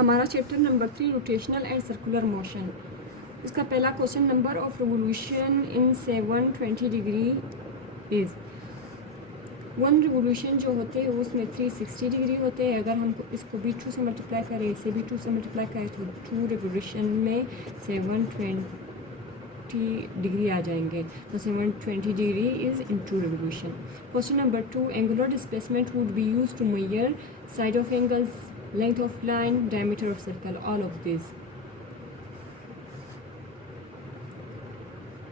हमारा chapter number 3 rotational and circular motion. इसका पहला question, number of revolution in 720 degree is. One revolution जो होते हैं उसमें 360 डिग्री होते हैं। अगर हम इसको भी 2 से मल्टीप्लाई करें, इसे भी 2 से मल्टीप्लाई करें तो 2 रिवोल्यूशन में 720 डिग्री आ जाएंगे। तो 720 degree is in 2 revolution. Question number 2, angular displacement would be use to measure side of angles, length of line, diameter of circle, all of these.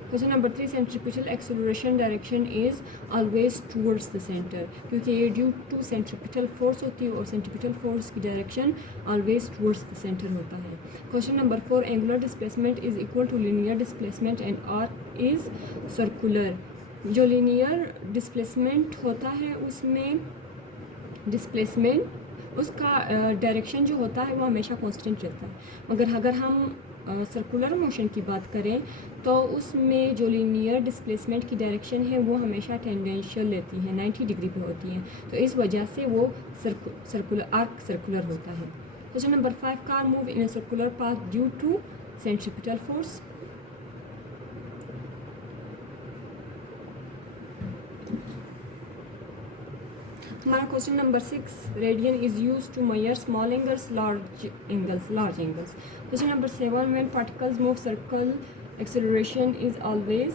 Question number 3, centripetal acceleration direction is always towards the center, क्योंकि ये due to centripetal force होती है और centripetal force की direction always towards the center होता है। Question number 4, angular displacement is equal to linear displacement and arc is circular। जो linear displacement होता है उसमें डिस्प्लेसमेंट उसका डायरेक्शन जो होता है वो हमेशा कांस्टेंट रहता है, मगर अगर हम सर्कुलर मोशन की बात करें तो उसमें जो लीनियर डिस्प्लेसमेंट की डायरेक्शन है वो हमेशा टेंडेंशियल लेती है, 90 डिग्री पे होती है, तो इस वजह से वो सर्कुलर आर्क सर्कुलर होता है। Question number 5, car move in a circular path due to centripetal force. हमारा question number 6, radian is use to measure small angles, large angles. Question number 7, when particles move circle acceleration is always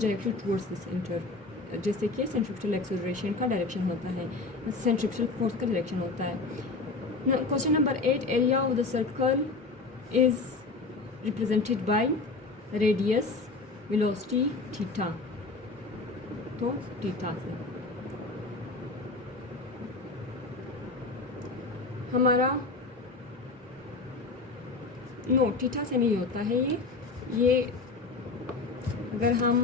directed towards the centre. जैसे कि centripetal acceleration का direction होता है, centripetal force का direction होता है। Question number 8, area of the circle is represented by radius, velocity, theta. तो theta से हमारा थीटा से नहीं होता है ये अगर हम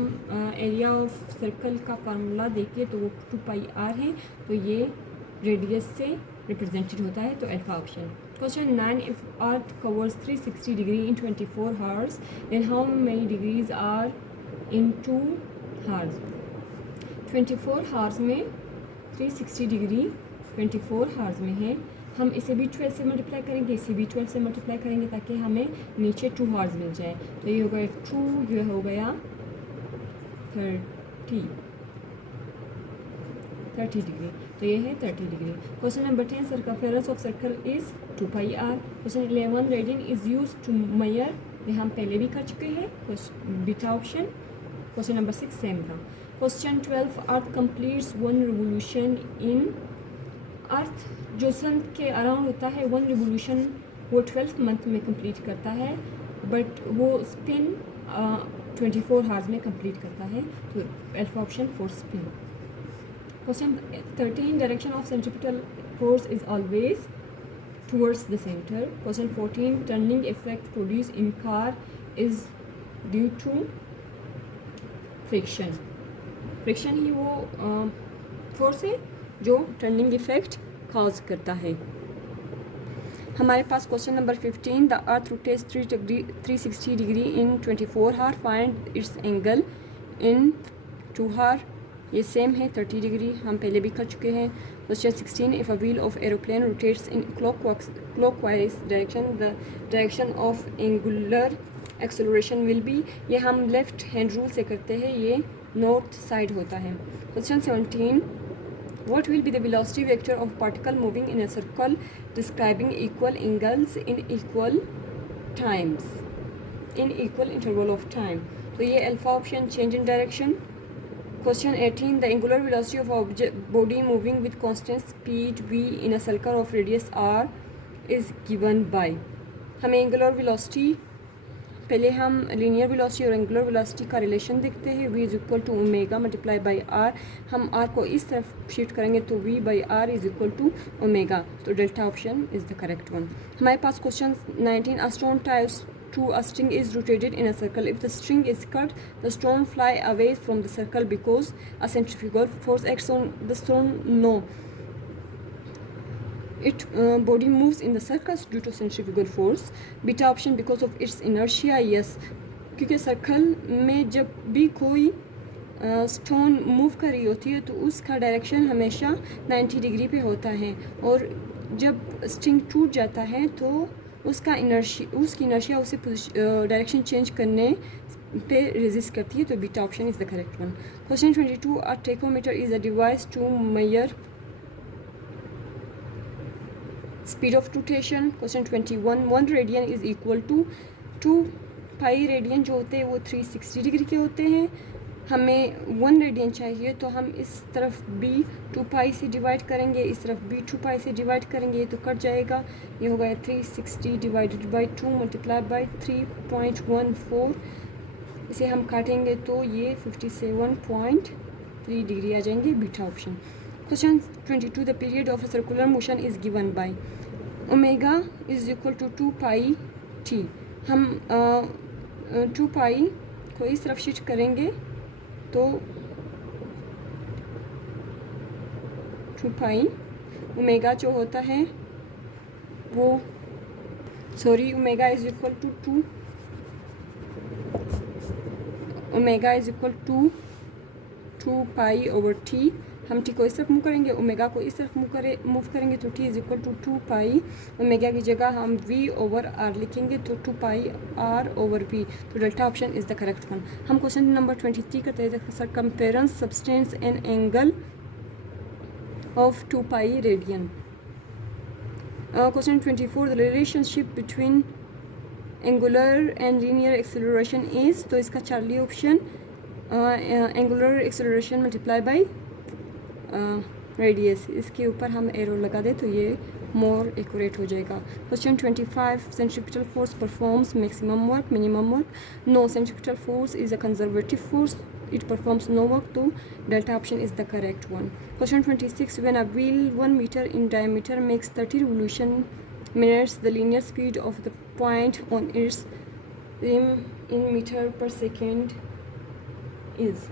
एरिया ऑफ सर्कल का फार्मूला देखें तो वो 2πr है, तो ये रेडियस से रिप्रेजेंटेड होता है, तो alpha option. Question 9, if earth covers 360 degree in 24 hours then how many degrees are in 2 hours. 24 hours में 360 डिग्री 24 हावर्स में है, हम इसे भी 12 से मल्टीप्लाई करेंगे, इसे भी 12 से मल्टीप्लाई करेंगे ताकि हमें नीचे 2 हावर्स मिल जाए। तो ये हो गया 2, ये हो गया 30 डिग्री, तो ये है 30 degree. Question number 10, circumference of circle is 2πr। Question 11, radian is use to measure, ये हम पहले भी कर चुके हैं, beta option. Question number 6 same था। Question 12, earth completes 1 revolution in. Earth जो सन के अराउंड होता है 1 रिवोल्यूशन वो 12th मंथ में कंप्लीट करता है, बट वो स्पिन 24 हावर्स में कंप्लीट करता है, तो alpha option for spin. Question 13, direction of centripetal force is always towards the centre. Question 14, turning effect produce in car is due to friction. Friction ही वो फोर्स है जो टर्निंग इफेक्ट कॉज करता है। हमारे पास question number 15, the earth rotates 360 degree in 24 hour, find its angle in 2 hour. ये same है 30 डिग्री, हम पहले भी कर चुके हैं। Question 16, if a wheel of aeroplane rotates in clockwise direction the direction of angular acceleration will be. ये हम लेफ्ट हैंड रूल से करते हैं, ये नॉर्थ साइड होता है। Question 17, what will be the velocity vector of particle moving in a circle describing equal angles in equal times in equal interval of time। तो ये alpha option, change in direction. Question 18, the angular velocity of object body moving with constant speed v in a circle of radius r is given by। हमें angular velocity, पहले हम linear velocity और angular velocity का relation देखते हैं, v is equal to omega multiply by R. हम r को इस तरफ शिफ्ट करेंगे तो v by R is equal to omega, तो delta option is the correct one. हमारे पास question 19, a stone ties to a string is rotated in a circle, if the string is cut the stone fly away from the circle because a centrifugal force acts on the stone, no it body moves in the circles due to centrifugal force। Beta option, because of its inertia, yes, क्योंकि circle में जब भी कोई stone move कर रही होती है तो उसका डायरेक्शन हमेशा 90 डिग्री पे होता है, और जब स्ट्रिंग टूट जाता है तो उसकी इनर्शिया उसे डायरेक्शन चेंज करने पे रेजिस्ट करती है, तो beta option is the correct one. Question 22, a tachometer is a device to measure speed of rotation. Question 21, 1 radian is equal to 2 pi radian जो होते हैं वो 360 डिग्री के होते हैं। हमें 1 रेडियन चाहिए, तो हम इस तरफ भी 2 पाई से डिवाइड करेंगे, इस तरफ भी 2 पाई से डिवाइड करेंगे, ये तो कट जाएगा। ये होगा 360 डिवाइडेड बाई 2 मल्टीप्लाई बाई 3.14। इसे हम काटेंगे तो ये 57.3 डिग्री आ जाएंगे, beta option. Question 22, the period of a circular motion is given by omega is equal to 2 pi T. हम 2 पाई को इस तरफ शिफ्ट करेंगे तो 2 पाई ओमेगा जो होता है वो omega is equal to 2 pi over T. हम टी को इस तरफ मूव करेंगे, ओमेगा को इस तरफ मूव करेंगे, तो T is equal to 2 pi. Omega की जगह हम वी ओवर आर लिखेंगे, तो 2 पाई आर ओवर वी, तो delta option is the correct one. हम क्वेश्चन नंबर 23 करते हैं, circumference substance an angle of 2 pi radian. Question 24, the relationship between angular and linear acceleration is, तो इसका Charlie option angular acceleration multiply by radius. इसके ऊपर हम arrow लगा दें तो ये मोर एक्यूरेट हो जाएगा। Question 25, centripetal force performs maximum work minimum work. No, centripetal force is a conservative force, it performs no work, तो delta option is the correct one. Question 26, when a wheel 1 meter in diameter makes 30 revolution minutes, the linear speed of the point on its rim in meter per second is।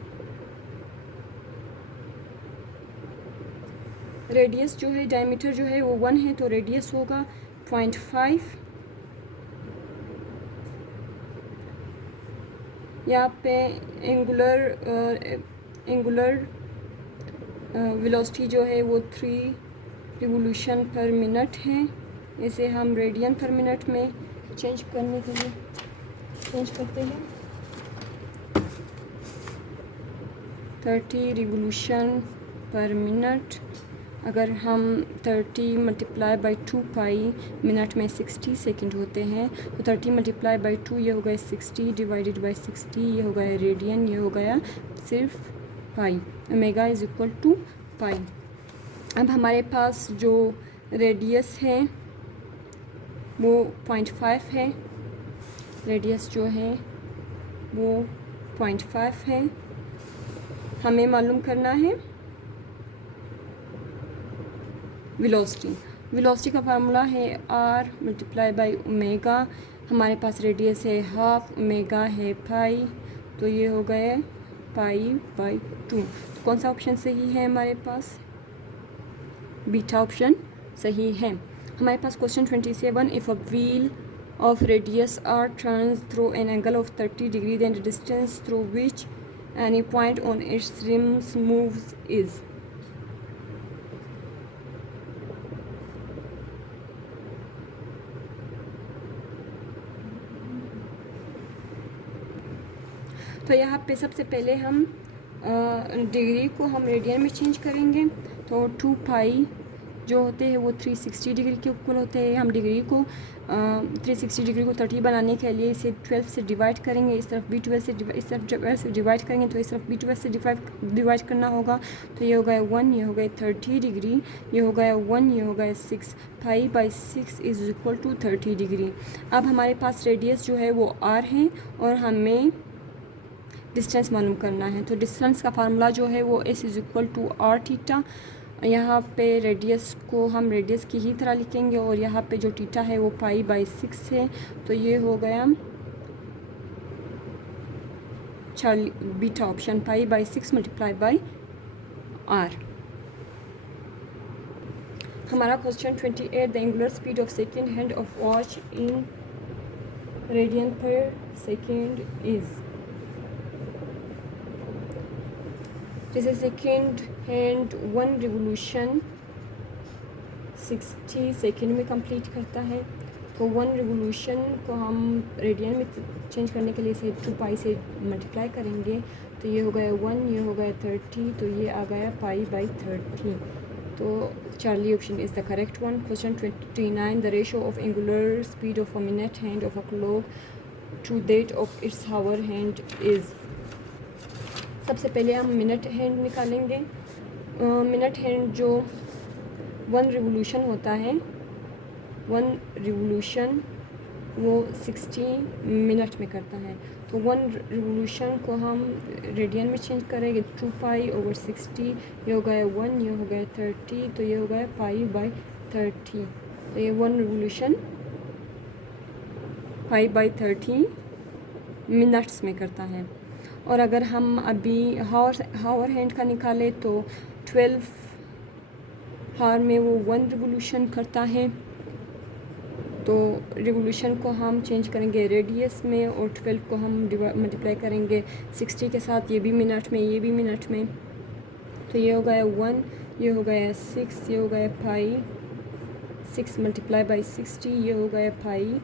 Radius जो है, diameter जो है वो 1 है, तो radius होगा 0.5। यहाँ पे एंगुलर वेलोसिटी जो है वो 3 रिवोल्यूशन पर मिनट है। इसे हम रेडियन पर मिनट में चेंज करने के लिए चेंज करते हैं। 30 रिवोल्यूशन पर मिनट, अगर हम 30 मल्टीप्लाई बाई 2 पाई, मिनट में 60 सेकंड होते हैं, तो 30 मल्टीप्लाई बाई 2 ये हो गया 60 डिवाइडेड बाई 60, ये हो गया रेडियन, ये हो गया सिर्फ पाई। ओमेगा इज इक्वल टू पाई। अब हमारे पास जो रेडियस है वो 0.5 है, रेडियस जो है वो 0.5 है। हमें मालूम करना है वेलोसिटी का फार्मूला है r मल्टीप्लाई बाई ओमेगा। हमारे पास रेडियस है हाफ, ओमेगा है पाई, तो ये हो गया पाई बाई 2। तो कौन सा ऑप्शन सही है हमारे पास? बीटा ऑप्शन सही है। हमारे पास question 27, if a wheel of radius r turns through an angle of 30 degree then the distance through which any point on its rims moves is. तो यहाँ पे सबसे पहले हम डिग्री को हम रेडियन में चेंज करेंगे, तो 2 पाई जो होते हैं वो 360 डिग्री के इक्वल होते हैं। हम डिग्री को 360 डिग्री को 30 बनाने के लिए इसे 12 से डिवाइड करेंगे, इस तरफ भी 12 से इस तरफ 12 से डिवाइड करेंगे, तो इस तरफ भी 12 से डिवाइड करना होगा। तो ये हो गया 1, ये हो गया 30 डिग्री, ये हो गया 1, ये हो गया 6। Pi by 6 is equal to 30 degree. अब हमारे पास रेडियस जो है वो r है और हमें डिस्टेंस मालूम करना है, तो डिस्टेंस का फार्मूला जो है वो s is equal to r theta. यहाँ पे रेडियस को हम रेडियस की ही तरह लिखेंगे और यहाँ पे जो थीटा है वो पाई बाई 6 है, तो ये हो गया beta option, pi by 6 multiply by r। हमारा question 28, the angular speed of second hand of watch in radian पर सेकेंड इज़। जैसे सेकेंड हैंड 1 रिवोल्यूशन 60 सेकेंड में कंप्लीट करता है। तो 1 रिवोल्यूशन को हम रेडियन में चेंज करने के लिए इसे 2 पाई से मल्टीप्लाई करेंगे, तो ये हो गया 1, ये हो गया 30, तो ये आ गया पाई बाई 30। तो Charlie option is the correct one. Question 29, the ratio of angular speed of a minute hand of a clock to that of its hour hand is. सबसे पहले हम मिनट हैंड निकालेंगे। मिनट हैंड जो 1 revolution होता है, 1 revolution वो 60 minute में करता है। तो 1 रिवोल्यूशन को हम रेडियन में चेंज करेंगे, 2 पाई ओवर 60, ये हो गया 1, ये हो गया 30, तो ये हो गया पाई बाई 30। तो ये 1 रिवोल्यूशन पाई बाई 30 मिनट्स में करता है। और अगर हम अभी हावर हैंड का निकालें तो 12 हावर में वो 1 रिवोल्यूशन करता है। तो रिवोल्यूशन को हम चेंज करेंगे रेडियस में, और 12 को हम मल्टीप्लाई करेंगे 60 के साथ, ये भी मिनट में, ये भी मिनट में। तो ये हो गया 1, ये हो गया 6, ये हो गया पाई 6 मल्टीप्लाई बाई 60, ये हो गया पाई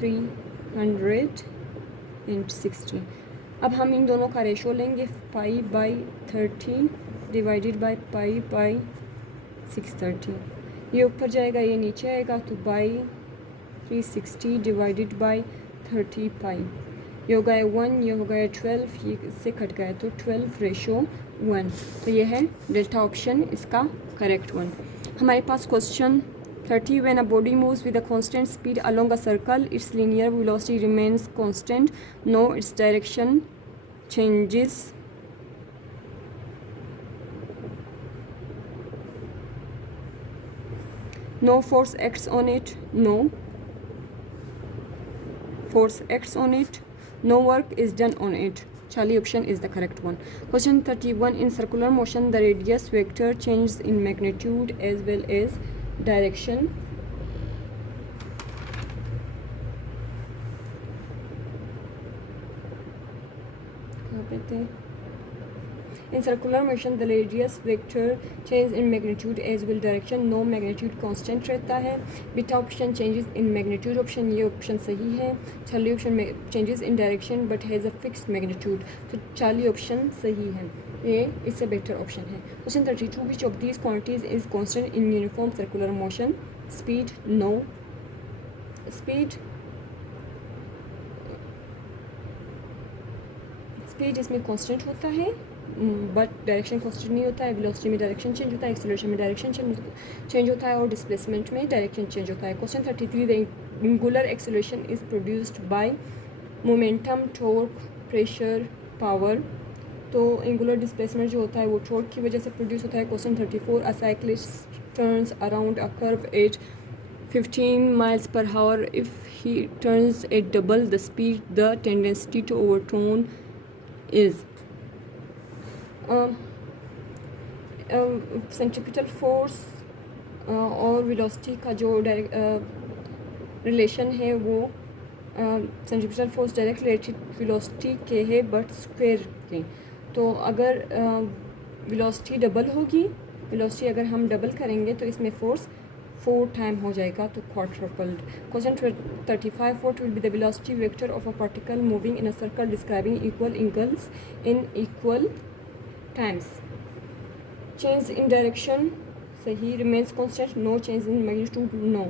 360। अब हम इन दोनों का रेशो लेंगे, पाई by 30 divided by pi by 630। ये ऊपर जाएगा, ये नीचे आएगा, तो बाई 360 डिवाइडेड बाई 30 पाई। ये हो गया 1, ये हो गया 12, ये इससे कट गया, तो 12:1। तो ये है डेल्टा ऑप्शन इसका करेक्ट वन। हमारे पास question 30, when a body moves with a constant speed along a circle its linear velocity remains constant, no its direction changes. No force acts on it, no force acts on it, no work is done on it. Charlie option is the correct one. Question 31, in circular motion the radius vector changes in magnitude as well as direction. In circular motion the radius vector changes in magnitude as well direction, no magnitude constant रहता है। Beta option changes in magnitude option, ये option सही है। Charlie option changes in direction but has a fixed magnitude, तो Charlie option सही है, ये इससे बेटर ऑप्शन है। Question 32, which of these quantities is constant in uniform circular motion? Speed, no. Speed इसमें कांस्टेंट होता है, बट डायरेक्शन कांस्टेंट नहीं होता है। वेलोसिटी में डायरेक्शन चेंज होता है, एक्सेलरेशन में डायरेक्शन चेंज होता है, और डिस्प्लेसमेंट में डायरेक्शन चेंज होता है। Question 33, the angular acceleration is produced by momentum, torque, pressure, power. तो एंगुलर डिस्प्लेसमेंट जो होता है वो टॉर्क की वजह से प्रोड्यूस होता है। Question 34, a cyclist turns around a curve at 15 miles per hour. If he turns at double the speed, the tendency to overturn is centripetal force और वेलोसिटी का जो रिलेशन है वो centripetal force direct related velocity के है but square के। तो अगर वेलोसिटी डबल होगी, वेलोसिटी अगर हम डबल करेंगे तो इसमें फोर्स 4 टाइम हो जाएगा, तो quadrupled. Question 35, what will be the velocity vector of a particle moving in a circle describing equal angles in equal times? Change in direction सही, remains constant, no change in magnitude, no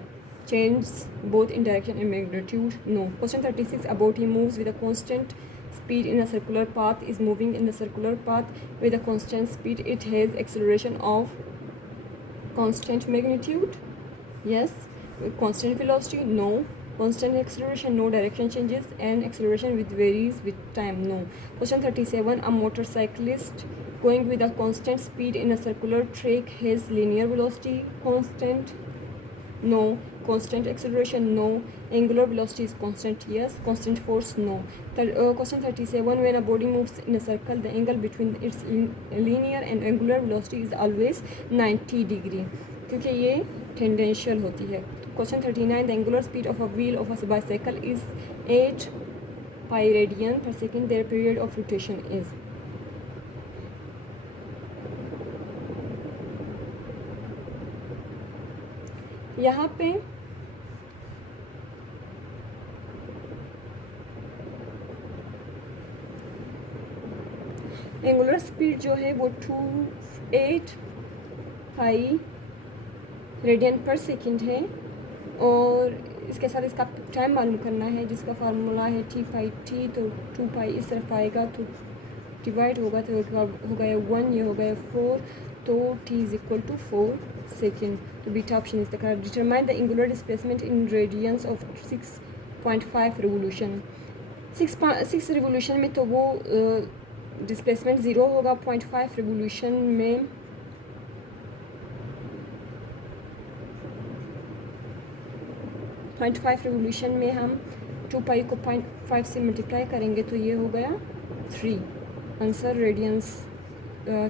change both in direction and magnitude, no. Question 36, a body moves with a constant speed in a circular path is moving in the circular path with a constant speed. It has acceleration of constant magnitude, yes. Constant velocity, no. Constant acceleration, no. Direction changes and acceleration with varies with time, no. Question 37, a motorcyclist going with a constant speed in a circular track has linear velocity constant, no. Constant acceleration, no. Angular velocity is constant, yes. Constant force, no. Question 37, when a body moves in a circle the angle between its linear and angular velocity is always 90 degree, क्योंकि ये tangential होती है। Question 39, the angular speed of a wheel of a bicycle is 8 pi radian per second, their period of rotation is? यहाँ पे angular speed जो है वो 28 pi radian पर सेकंड है, और इसके साथ इसका टाइम मालूम करना है जिसका फार्मूला है टी पाई टी। तो 2 पाई इस तरफ आएगा तो डिवाइड होगा तो हो गया 1, ये हो गया 4, तो t is equal to 4 second. तो beta option is the correct. Determine the angular displacement in radians of 6.5 revolution. 6 revolution में तो वो डिस्प्लेसमेंट 0 होगा, 0.5 रिवोल्यूशन में 0.5 रिवोल्यूशन में हम 2 पाई को 0.5 से मल्टीप्लाई करेंगे तो ये हो गया 3। Answer radians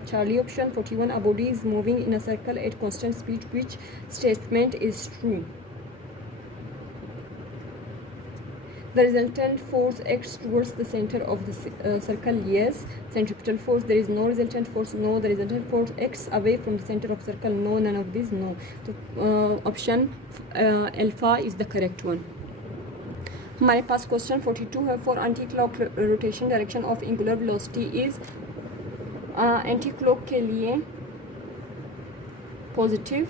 Charlie option 41. A body is moving in a circle at constant speed. Which statement is true? The resultant force acts towards the center of the circle. Yes. Centripetal force. There is no resultant force. No. The resultant force acts away from the center of circle. No. None of these. No. So option alpha is the correct one. हमारे पास question 42 है। For anti clock rotation direction of angular velocity is. Anti clock के लिए positive,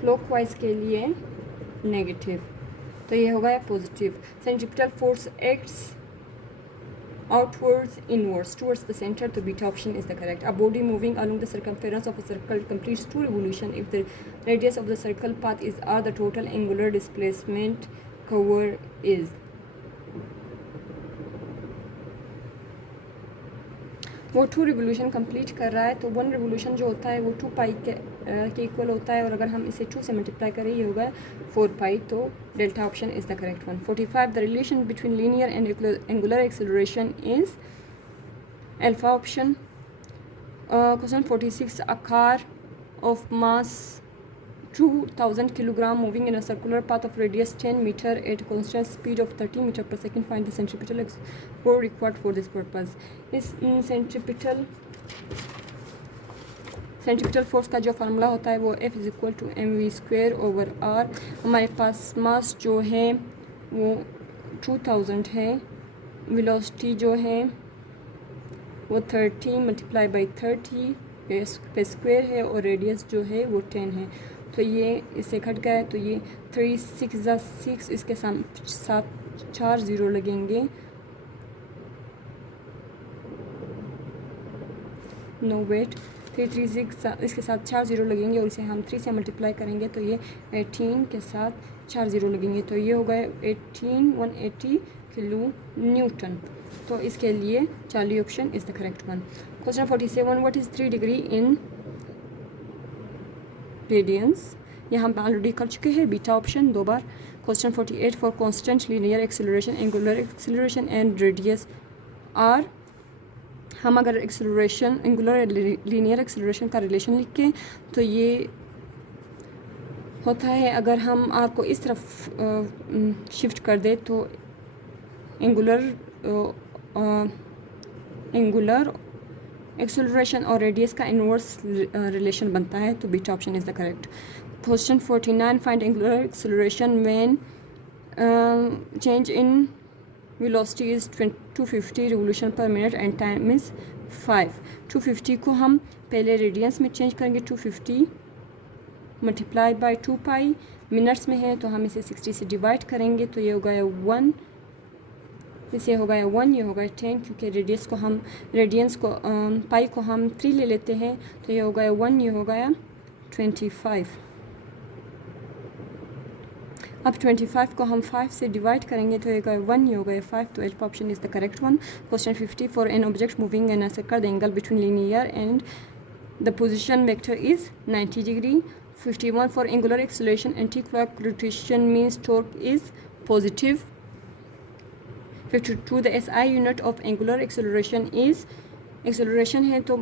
clockwise के लिए negative, तो ये होगा positive. Centripetal force acts outwards inwards towards the center, तो beta option is the correct. A body moving along the circumference of a circle completes 2 revolution if the radius of the circle path is r, the total angular displacement cover is। वो 2 revolution complete कर रहा है, तो 1 revolution जो होता है वो 2 पाई के इक्वल होता है, और अगर हम इसे 2 से मल्टीप्लाई करें ये होगा 4 पाई, तो delta option is the correct one. 45 the relation between linear and angular acceleration is alpha option. Question 46 a car of mass 2000 kilogram moving in a circular path of radius 10 meter at constant speed of 30 meter per second. Find the centripetal force required for this purpose. इस centripetal force का जो formula होता है वो F is equal to mv² over r। हमारे पास मास जो है वो 2000 है, वेलोसिटी जो है वो 30 मल्टीप्लाई बाई 30 पे स्क्वायर है, और रेडियस जो है वो 10 है। तो ये इससे कट गया है, तो ये 3 6 ज़ा 6, इसके साथ 4 ज़ीरो लगेंगे। नो वेट, 3 3 6, इसके साथ 4 ज़ीरो लगेंगे, और इसे हम 3 से मल्टीप्लाई करेंगे तो ये 18 के साथ 4 ज़ीरो लगेंगे, तो ये हो गए 180 किलो न्यूटन। तो इसके लिए Charlie option is the correct one. Question 47 what is 3 degree in radians. यहाँ हम ऑलरेडी कर चुके हैं, बीटा ऑप्शन 2 बार। Question 48 for constant linear acceleration angular acceleration and radius r. हम अगर एक्सेलरेशन एंगुलर लीनियर एक्सेलरेशन का रिलेशन लिख के, तो ये होता है अगर हम आर को इस तरफ शिफ्ट कर दे तो एंगुलर एक्सेलरेशन और रेडियस का इनवर्स रिलेशन बनता है, तो beta option is the correct. Question 49 find angular acceleration when change in velocity is 250 revolution per minute and time is 5। 250 को हम पहले रेडियंस में चेंज करेंगे, 250 मल्टीप्लाई बाई 2 पाई, मिनट्स में है तो हम इसे 60 से डिवाइड करेंगे, तो ये हो गया 1, इसे हो गया 1, ये हो गया 10, क्योंकि रेडियंस को पाई को हम 3 ले लेते हैं, तो ये हो गया 1, ये हो गया 25। अब 25 को हम 5 से डिवाइड करेंगे तो ये गया 1, ये हो गया 5, तो alpha option is the correct one. Question 50 for an object moving in a circle the angle between linear and the position vector is 90 degree. 51 for angular acceleration anti clock rotation means torque is positive. 52 the SI unit of angular acceleration is, acceleration है तो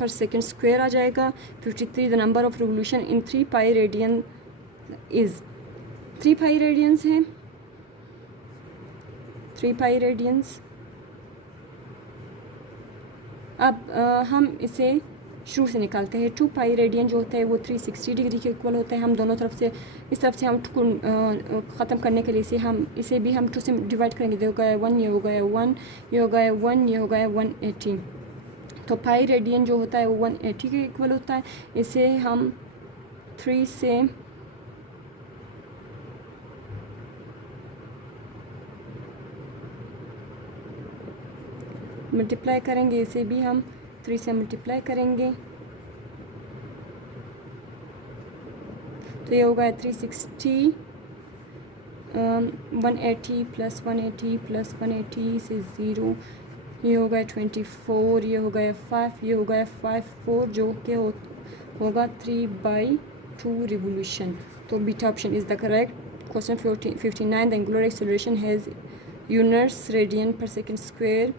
पर second square आ जाएगा। 53 the number of revolution in 3 pi radian is, 3 pi radiance हैं, 3 पाई radiance. अब हम इसे शुरू से निकालते हैं। 2 पाई रेडियन जो होता है वो 360 डिग्री के इक्वल होता है। हम दोनों तरफ से इस तरफ से हम ख़त्म करने के लिए इसे भी हम 2 से डिवाइड करेंगे। ये हो गया 1, ये हो गया 1, ये हो गया 1, ये हो गया 180। तो पाई रेडियन जो होता है वो 180 के इक्वल होता है। इसे हम 3 से मल्टीप्लाई करेंगे, इसे भी हम 3 से मल्टीप्लाई करेंगे। तो ये होगा 360, 180 प्लस 180 प्लस 180 से 0, ये हो गया 24, ये हो गया 5, ये हो गया 5 4 जो कि होगा 3/2 रिवोल्यूशन। तो beta option is the correct. Question 59, the angular acceleration has units radian पर second square.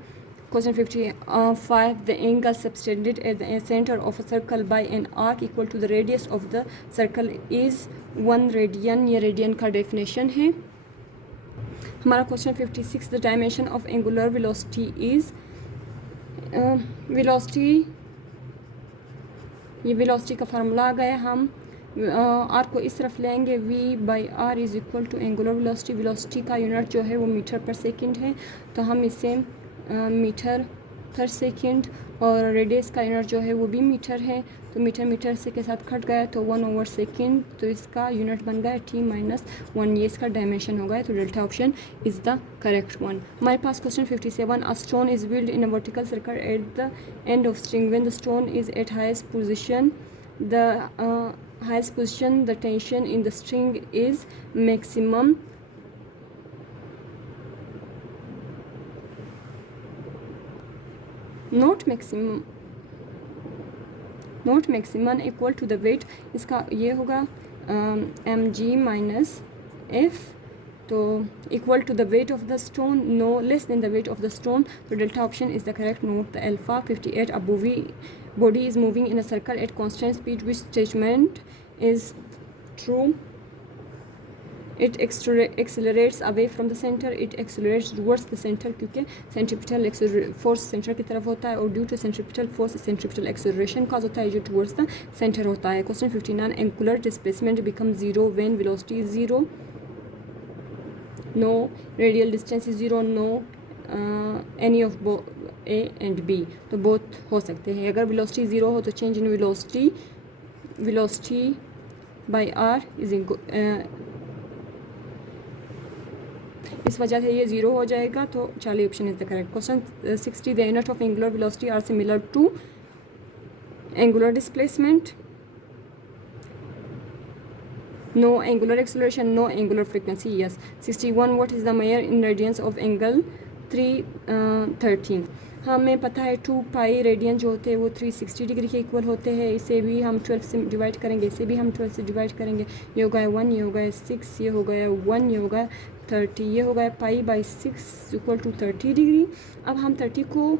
Question 55, the angle subtended at the center of a circle by an arc equal to the radius of the circle is 1 radian। ये radian का definition है। हमारा question 56, the dimension of angular velocity is ये velocity का formula आ गया। हम r को इस तरफ लेंगे, v/r is equal to angular velocity. Velocity का यूनिट जो है वो मीटर पर सेकेंड है, तो हम इसे मीटर पर सेकेंड, और रेडियस का यूनिट जो है वो भी मीटर है, तो मीटर से के साथ कट गया तो 1/सेकेंड, तो इसका यूनिट बन गया t-1, ये इसका डायमेंशन हो गया। तो delta option is the correct one. हमारे पास question 57, a stone is whirled in a vertical circle at the end of string when the stone is at highest position, the tension in the string is maximum. Not maximum equal to the weight, इसका ये होगा mg minus F, तो equal to the weight of the stone, no less than the weight of the stone. तो delta option is the correct. Note the alpha. 58, a body is moving in a circle at constant speed, which statement is true? It accelerates away from the center, it accelerates towards the center, क्योंकि centripetal force centre की तरफ होता है, और due to centripetal force centripetal acceleration cause होता है जो towards the centre होता है। Question 59, angular displacement become 0 when velocity is 0, no radial distance is 0, no any of A and B, तो बोथ हो सकते हैं। अगर वेलोसिटी 0 हो तो change in velocity by R is इस वजह से ये 0 हो जाएगा, तो Charlie option is the correct. Question 60, the unit of angular velocity are similar to angular displacement, no angular acceleration, no angular frequency, yes. 61, what is the measure in radians of angle 313। हमें पता है 2 pi radian जो होते हैं वो 360 degree के equal होते हैं। इसे भी हम 12 से डिवाइड करेंगे, इसे भी हम 12 से डिवाइड करेंगे। ये हो गया 1, ये हो गया 6, ये हो गया 1, ये हो गया 30, ये हो गया π/6 इक्वल टू 30 डिग्री। अब हम 30 को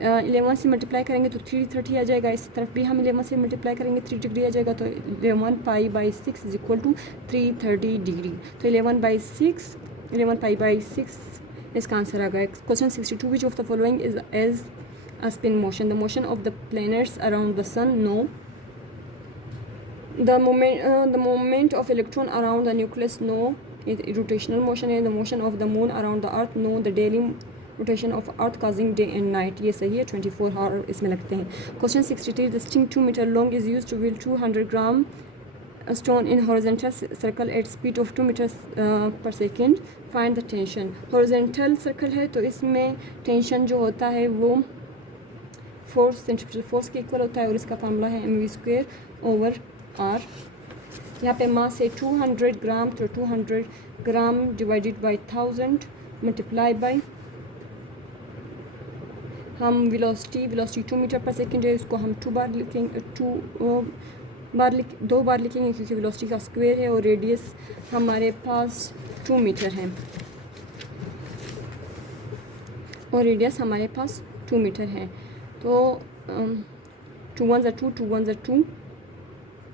11 से मल्टीप्लाई करेंगे तो 330 आ जाएगा। इस तरफ भी हम 11 से मल्टीप्लाई करेंगे 3 डिग्री आ जाएगा, तो 11 π/6 इज इक्वल टू 330 डिग्री। तो 11 π/6 इसका आंसर आ गया। Question 62, which of the following is as a spin motion, the motion of the planets around the sun, no, the moment of electron around the nucleus, no, rotational motion है। The motion of the moon around the earth, no, the daily rotation of earth causing day and night, ये सही है। 24 hour इसमें लगते हैं। Question 63, the string 2 metre long is use two wheel 200 gram stone in horizontal circle at speed of 2 meters per second, find the tension। horizontal circle है तो इसमें tension जो होता है वो फोर्स सेंट्रीपिटल फोर्स के इक्वल होता है, और इसका फार्मूला है mv²/r। यहाँ पे मास है 200 ग्राम, तो 200 gram divided by 1000 multiply by, हम वेलोसिटी 2 मीटर पर सेकेंड है, इसको हम 2 बार लिखेंगे, 2 बार लिखेंगे क्योंकि वेलोसिटी का स्क्वायर है, और रेडियस हमारे पास 2 मीटर है, और रेडियस हमारे पास 2 मीटर है। तो 2 1 2 2 1 2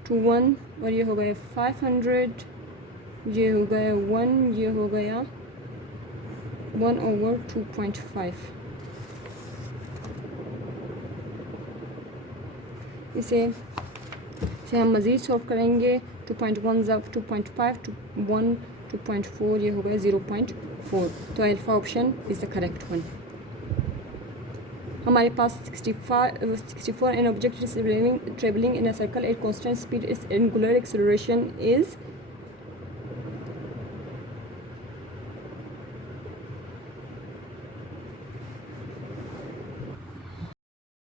2 1, और ये हो गया 500, ये हो गया 1, ये हो गया 1/2.5। इसे हम मज़ीद सॉल्व करेंगे. 2.1 2.5 1 2.4 ये हो गया 0.4. तो alpha option is the correct one. हमारे पास 64 an object is travelling in a circle at constant speed it's angular acceleration is